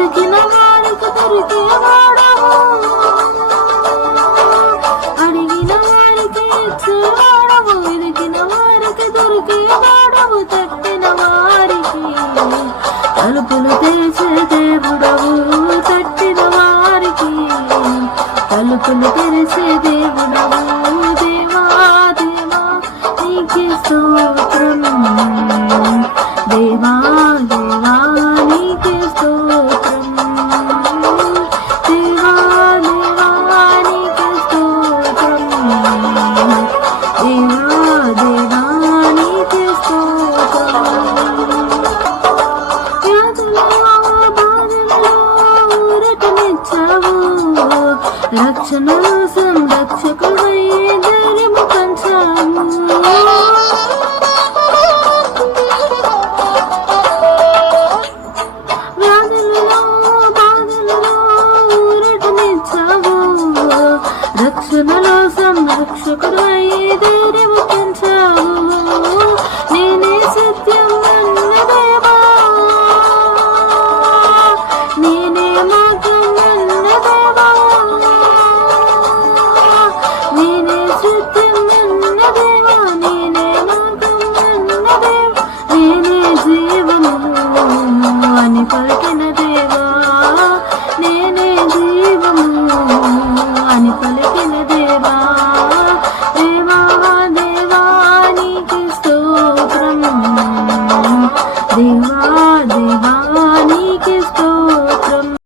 వెతికిన వారికి దొరికేవాడవు, అడిగిన వారికి ఇచ్చేవాడవు, వెతికిన వారికి దొరికేవాడవు, తట్టిన వారికి తలుపులు తెరిచే దేవుడవు, తట్టిన వారికి తలుపులు తెరిచే దేవుడవు. దేవా దేవా నీకే స్తోత్రం, దేవా దేవా నీకే స్తోత్రం, దేవా దేవా నీకే స్తోత్రం, దేవా దేవా నీకే స్తోత్రం. వ్యాధులో బాధల్లో ఊరటనిచ్చావు, రక్షణ సంరక్షకుడై